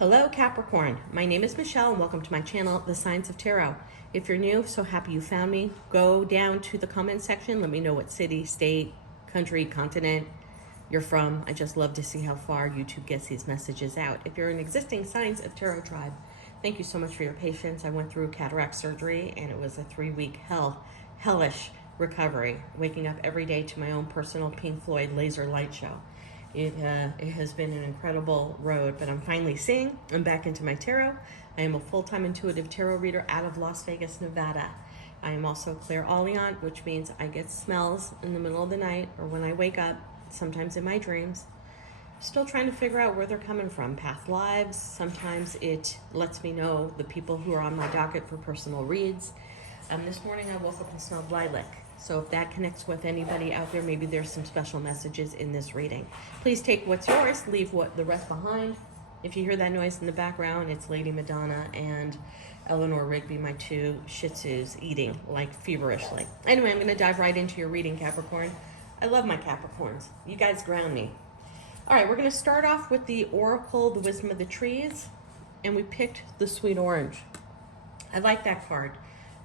Hello Capricorn, my name is Michelle and welcome to my channel, The Signs of Tarot. If you're new, so happy you found me. Go down to the comment section, let me know what city, state, country, continent you're from. I just love to see how far YouTube gets these messages out. If you're an existing Signs of Tarot tribe, thank you so much for your patience. I went through cataract surgery and it was a 3-week hellish recovery, waking up every day to my own personal Pink Floyd laser light show. It has been an incredible road, but I'm finally seeing. I'm back into my tarot. I am a full-time intuitive tarot reader out of Las Vegas, Nevada. I am also clairaudient, which means I get smells in the middle of the night or when I wake up, sometimes in my dreams. Still trying to figure out where they're coming from. Past lives. Sometimes it lets me know the people who are on my docket for personal reads. This morning I woke up and smelled lilac. So if that connects with anybody out there, maybe there's some special messages in this reading. Please take what's yours, leave the rest behind. If you hear that noise in the background, it's Lady Madonna and Eleanor Rigby, my two Shih Tzus, eating like feverishly. Anyway, I'm going to dive right into your reading, Capricorn. I love my Capricorns. You guys ground me. All right, we're going to start off with the Oracle, the Wisdom of the Trees, and we picked the Sweet Orange. I like that card.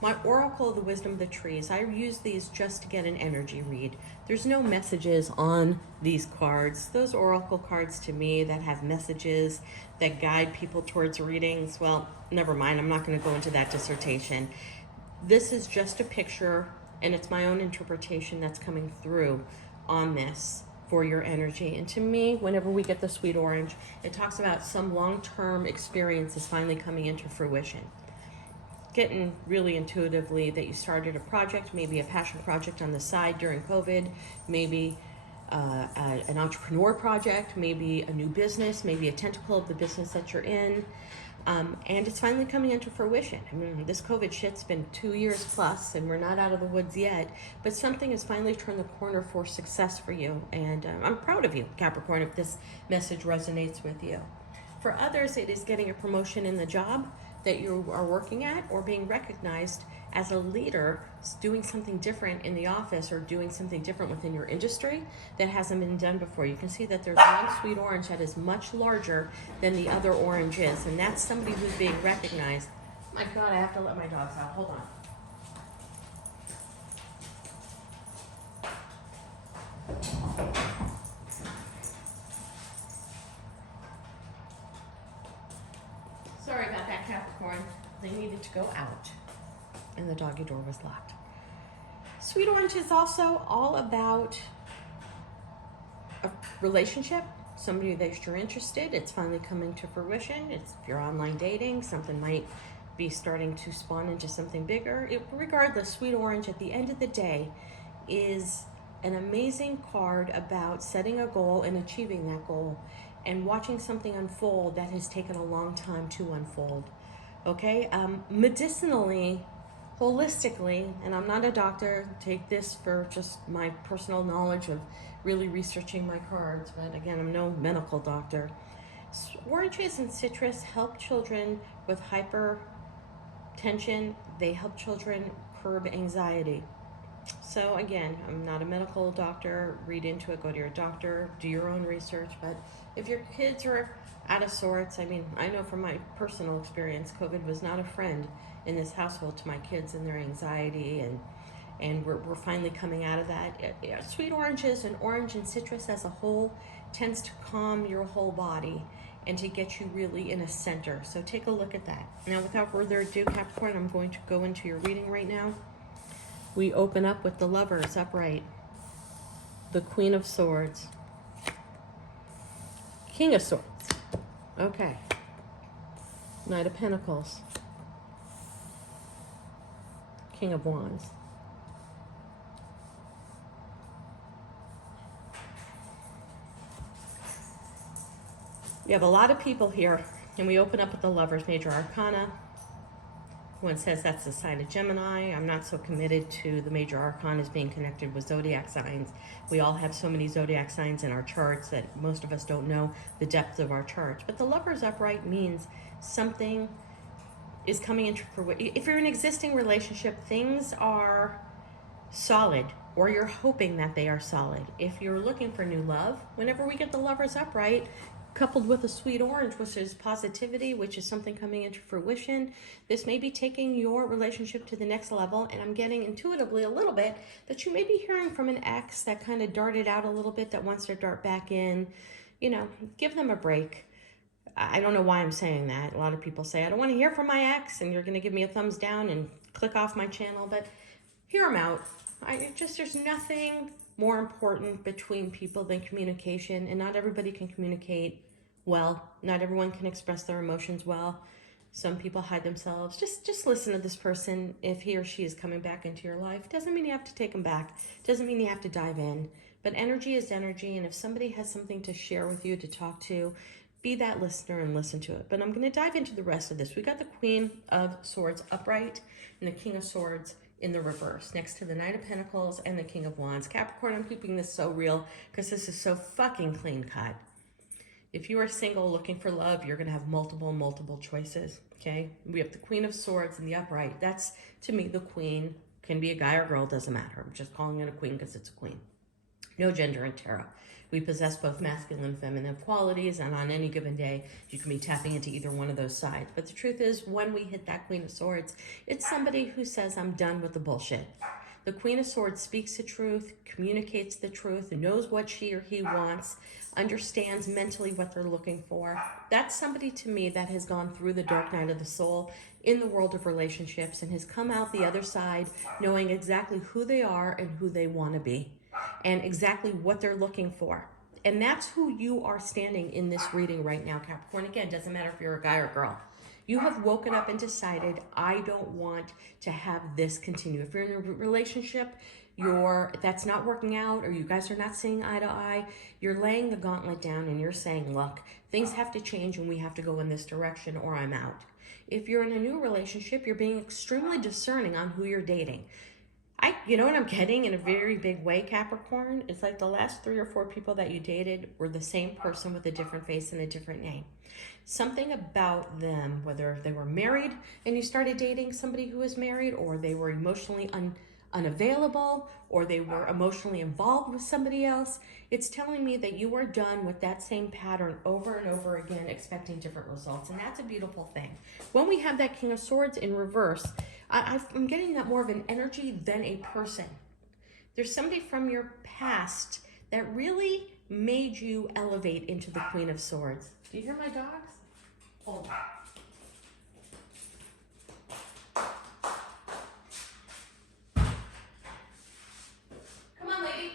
My Oracle, the Wisdom of the Trees, I use these just to get an energy read. There's no messages on these cards. Those Oracle cards to me that have messages that guide people towards readings, well, never mind. I'm not going to go into that dissertation. This is just a picture, and it's my own interpretation that's coming through on this for your energy. And to me, whenever we get the Sweet Orange, it talks about some long-term experiences finally coming into fruition. Getting really intuitively that you started a project, maybe a passion project on the side during COVID, maybe an entrepreneur project, maybe a new business, maybe a tentacle of the business that you're in, and it's finally coming into fruition. I mean, this COVID shit's been 2 years plus, and we're not out of the woods yet, but something has finally turned the corner for success for you, and I'm proud of you, Capricorn, if this message resonates with you. For others, it is getting a promotion in the job that you are working at, or being recognized as a leader, doing something different in the office or doing something different within your industry that hasn't been done before. You can see that there's one Sweet Orange that is much larger than the other oranges, and that's somebody who's being recognized. My God, I have to let my dogs out. Hold on. Sorry about that, Capricorn. They needed to go out, and the doggy door was locked. Sweet Orange is also all about a relationship, somebody that you're interested. It's finally coming to fruition. If you're online dating, something might be starting to spawn into something bigger. Regardless, Sweet Orange at the end of the day is an amazing card about setting a goal and achieving that goal, and watching something unfold that has taken a long time to unfold. Okay, medicinally, holistically, and I'm not a doctor, take this for just my personal knowledge of really researching my cards, but again, I'm no medical doctor. Oranges and citrus help children with hypertension. They help children curb anxiety. So again, I'm not a medical doctor. Read into it, go to your doctor, do your own research. But if your kids are out of sorts, I mean, I know from my personal experience, COVID was not a friend in this household to my kids and their anxiety, and we're finally coming out of that. Sweet oranges and orange and citrus as a whole tends to calm your whole body and to get you really in a center. So take a look at that. Now, without further ado, Capricorn, I'm going to go into your reading right now. We open up with the Lovers upright, the Queen of Swords, King of Swords, okay, Knight of Pentacles, King of Wands, we have a lot of people here, and we open up with the Lovers, Major Arcana. One says that's the sign of Gemini. I'm not so committed to the major arcana as being connected with zodiac signs. We all have so many zodiac signs in our charts that most of us don't know the depth of our charts. But the Lovers upright means something is coming into fruition. If you're in an existing relationship, things are solid, or you're hoping that they are solid. If you're looking for new love, whenever we get the Lovers upright, coupled with a sweet orange, which is positivity, which is something coming into fruition. This may be taking your relationship to the next level, and I'm getting intuitively a little bit that you may be hearing from an ex that kind of darted out a little bit, that wants to dart back in. You know, give them a break. I don't know why I'm saying that. A lot of people say, I don't want to hear from my ex, and you're going to give me a thumbs down and click off my channel, but hear them out. There's nothing more important between people than communication, and not everybody can communicate well. Not everyone can express their emotions well. Some people hide themselves. Just listen to this person. If he or she is coming back into your life, doesn't mean you have to take them back. Doesn't mean you have to dive in. But energy is energy, and if somebody has something to share with you, to talk to, be that listener and listen to it. But I'm going to dive into the rest of this. We got the Queen of Swords upright and the King of Swords in the reverse, next to the Knight of Pentacles and the King of Wands. Capricorn, I'm keeping this so real because this is so fucking clean cut. If you are single looking for love, you're going to have multiple choices, okay? We have the Queen of Swords in the upright. That's, to me, the queen. Can be a guy or girl, doesn't matter. I'm just calling it a queen because it's a queen. No gender in tarot. We possess both masculine and feminine qualities, and on any given day, you can be tapping into either one of those sides. But the truth is, when we hit that Queen of Swords, it's somebody who says, I'm done with the bullshit. The Queen of Swords speaks the truth, communicates the truth, knows what she or he wants, understands mentally what they're looking for. That's somebody, to me, that has gone through the dark night of the soul in the world of relationships and has come out the other side knowing exactly who they are and who they want to be, and exactly what they're looking for. And that's who you are standing in this reading right now, Capricorn. Again, doesn't matter if you're a guy or girl. You have woken up and decided, I don't want to have this continue. If you're in a relationship, that's not working out, or you guys are not seeing eye to eye, you're laying the gauntlet down and you're saying, look, things have to change and we have to go in this direction or I'm out. If you're in a new relationship, you're being extremely discerning on who you're dating. You know what I'm getting in a very big way, Capricorn? It's like the last 3 or 4 people that you dated were the same person with a different face and a different name. Something about them, whether they were married and you started dating somebody who was married, or they were emotionally unavailable, or they were emotionally involved with somebody else, it's telling me that you are done with that same pattern over and over again, expecting different results. And that's a beautiful thing. When we have that King of Swords in reverse, I'm getting that more of an energy than a person. There's somebody from your past that really made you elevate into the Queen of Swords. Do you hear my dogs? Hold on. Come on, lady.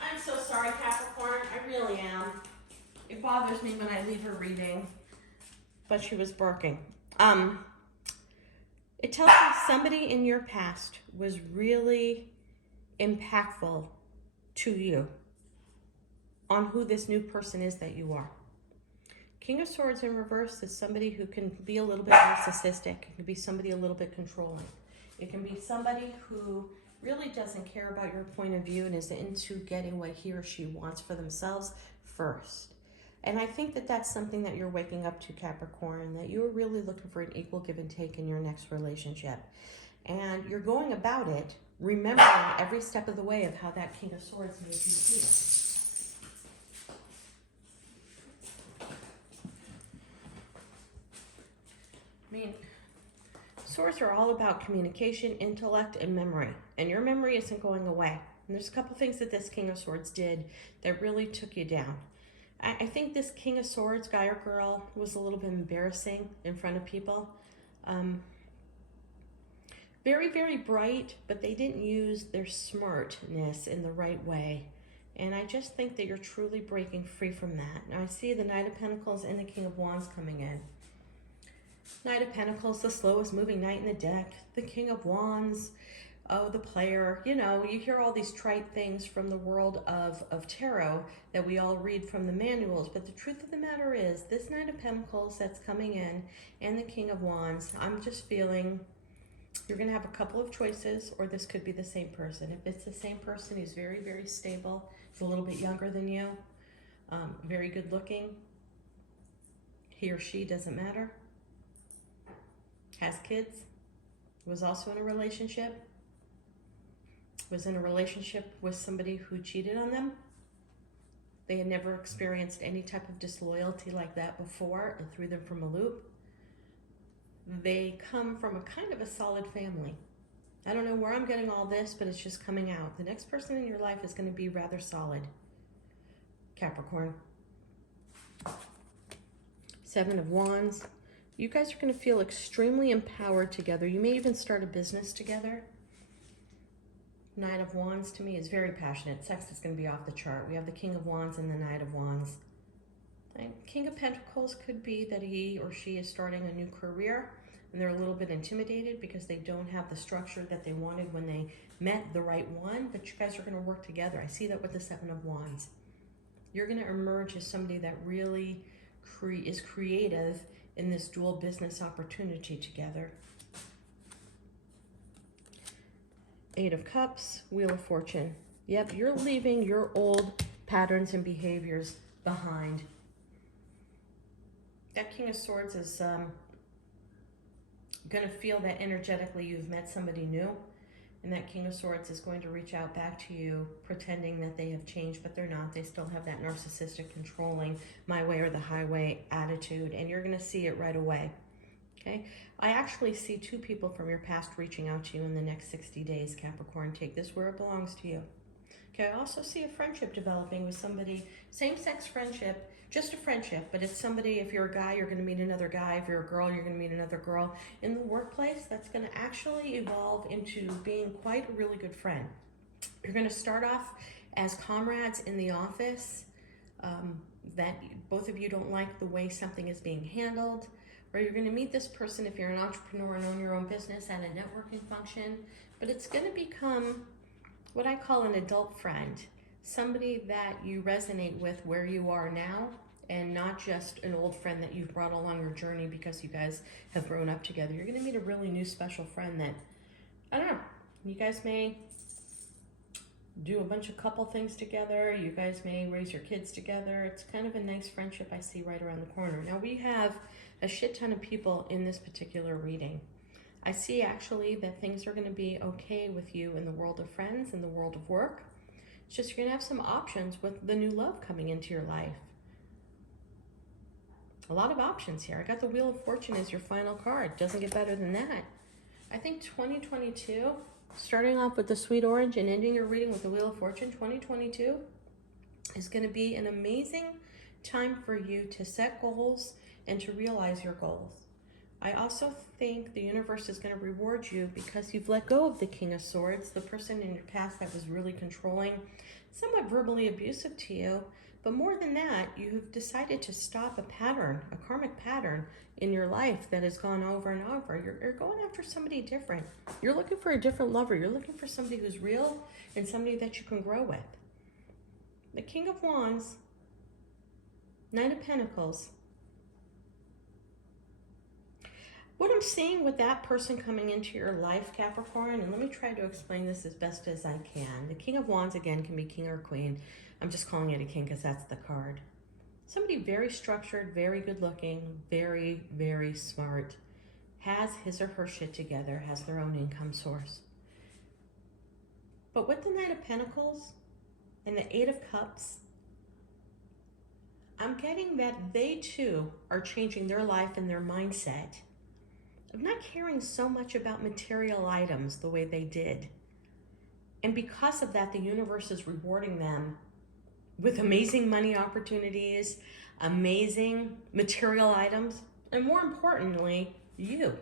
I'm so sorry, Capricorn. I really am. It bothers me when I leave her reading, but she was barking. It tells me somebody in your past was really impactful to you on who this new person is that you are. King of Swords in reverse is somebody who can be a little bit narcissistic. It can be somebody a little bit controlling. It can be somebody who really doesn't care about your point of view and is into getting what he or she wants for themselves first. And I think that that's something that you're waking up to, Capricorn, that you're really looking for an equal give and take in your next relationship. And you're going about it remembering every step of the way of how that King of Swords made you feel. I mean, swords are all about communication, intellect, and memory. And your memory isn't going away. And there's a couple things that this King of Swords did that really took you down. I think this King of Swords, guy or girl, was a little bit embarrassing in front of people. Very, very bright, but they didn't use their smartness in the right way. And I just think that you're truly breaking free from that. Now I see the Knight of Pentacles and the King of Wands coming in. Knight of Pentacles, the slowest moving knight in the deck. The King of Wands, oh, the player. You know, you hear all these trite things from the world of tarot that we all read from the manuals. But the truth of the matter is, this Knight of Pentacles that's coming in and the King of Wands, I'm just feeling you're going to have a couple of choices, or this could be the same person. If it's the same person, he's very, very stable. He's a little bit younger than you. Very good looking. He or she, doesn't matter. Has kids. Was also in a relationship. was in a relationship with somebody who cheated on them. They had never experienced any type of disloyalty like that before. It threw them from a loop. They come from a kind of a solid family. I don't know where I'm getting all this, but it's just coming out. The next person in your life is going to be rather solid, Capricorn. Seven of Wands. You guys are going to feel extremely empowered together. You may even start a business together. Knight of Wands to me is very passionate. Sex is going to be off the chart. We have the King of Wands and the Knight of Wands. The King of Pentacles could be that he or she is starting a new career and they're a little bit intimidated because they don't have the structure that they wanted when they met the right one, but you guys are going to work together. I see that with the Seven of Wands. You're going to emerge as somebody that really is creative in this dual business opportunity together. Eight of Cups, Wheel of Fortune. Yep, you're leaving your old patterns and behaviors behind. That King of Swords is going to feel that energetically you've met somebody new. And that King of Swords is going to reach out back to you pretending that they have changed, but they're not. They still have that narcissistic, controlling, my way or the highway attitude. And you're going to see it right away. Okay, I actually see two people from your past reaching out to you in the next 60 days, Capricorn. Take this where it belongs to you. Okay, I also see a friendship developing with somebody, same-sex friendship, just a friendship, but it's somebody, if you're a guy, you're going to meet another guy. If you're a girl, you're going to meet another girl. In the workplace, that's going to actually evolve into being quite a really good friend. You're going to start off as comrades in the office, that both of you don't like the way something is being handled. Or you're going to meet this person if you're an entrepreneur and own your own business at a networking function. But it's going to become what I call an adult friend. Somebody that you resonate with where you are now, and not just an old friend that you've brought along your journey because you guys have grown up together. You're going to meet a really new special friend that, I don't know, you guys may do a bunch of couple things together. You guys may raise your kids together. It's kind of a nice friendship I see right around the corner. Now we have a shit ton of people in this particular reading. I see actually that things are going to be okay with you in the world of friends, in the world of work. It's just you're going to have some options with the new love coming into your life. A lot of options here. I got the Wheel of Fortune as your final card. Doesn't get better than that. I think 2022, starting off with the Sweet Orange and ending your reading with the Wheel of Fortune, 2022 is going to be an amazing time for you to set goals and to realize your goals. I also think the universe is going to reward you because you've let go of the King of Swords, the person in your past that was really controlling, somewhat verbally abusive to you. But more than that, you've decided to stop a pattern, a karmic pattern in your life that has gone over and over. You're going after somebody different. You're looking for a different lover. You're looking for somebody who's real and somebody that you can grow with. The King of Wands, Knight of Pentacles. What I'm seeing with that person coming into your life, Capricorn, and let me try to explain this as best as I can. The King of Wands, again, can be king or queen. I'm just calling it a king because that's the card. Somebody very structured, very good looking, very, very smart, has his or her shit together, has their own income source. But with the Knight of Pentacles and the Eight of Cups, I'm getting that they too are changing their life and their mindset. I'm not caring so much about material items the way they did. And because of that, the universe is rewarding them with amazing money opportunities, amazing material items, and more importantly, you.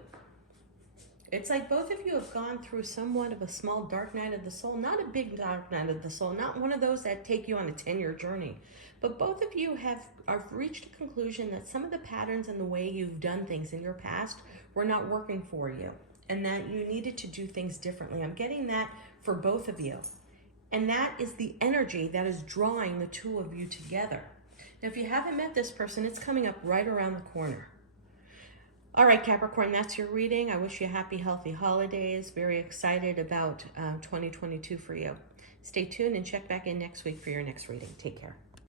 It's like both of you have gone through somewhat of a small dark night of the soul, not a big dark night of the soul, not one of those that take you on a 10-year journey, but both of you have reached a conclusion that some of the patterns and the way you've done things in your past were not working for you, and that you needed to do things differently. I'm getting that for both of you. And that is the energy that is drawing the two of you together. Now, if you haven't met this person, it's coming up right around the corner. All right, Capricorn, that's your reading. I wish you happy, healthy holidays. Very excited about 2022 for you. Stay tuned and check back in next week for your next reading. Take care.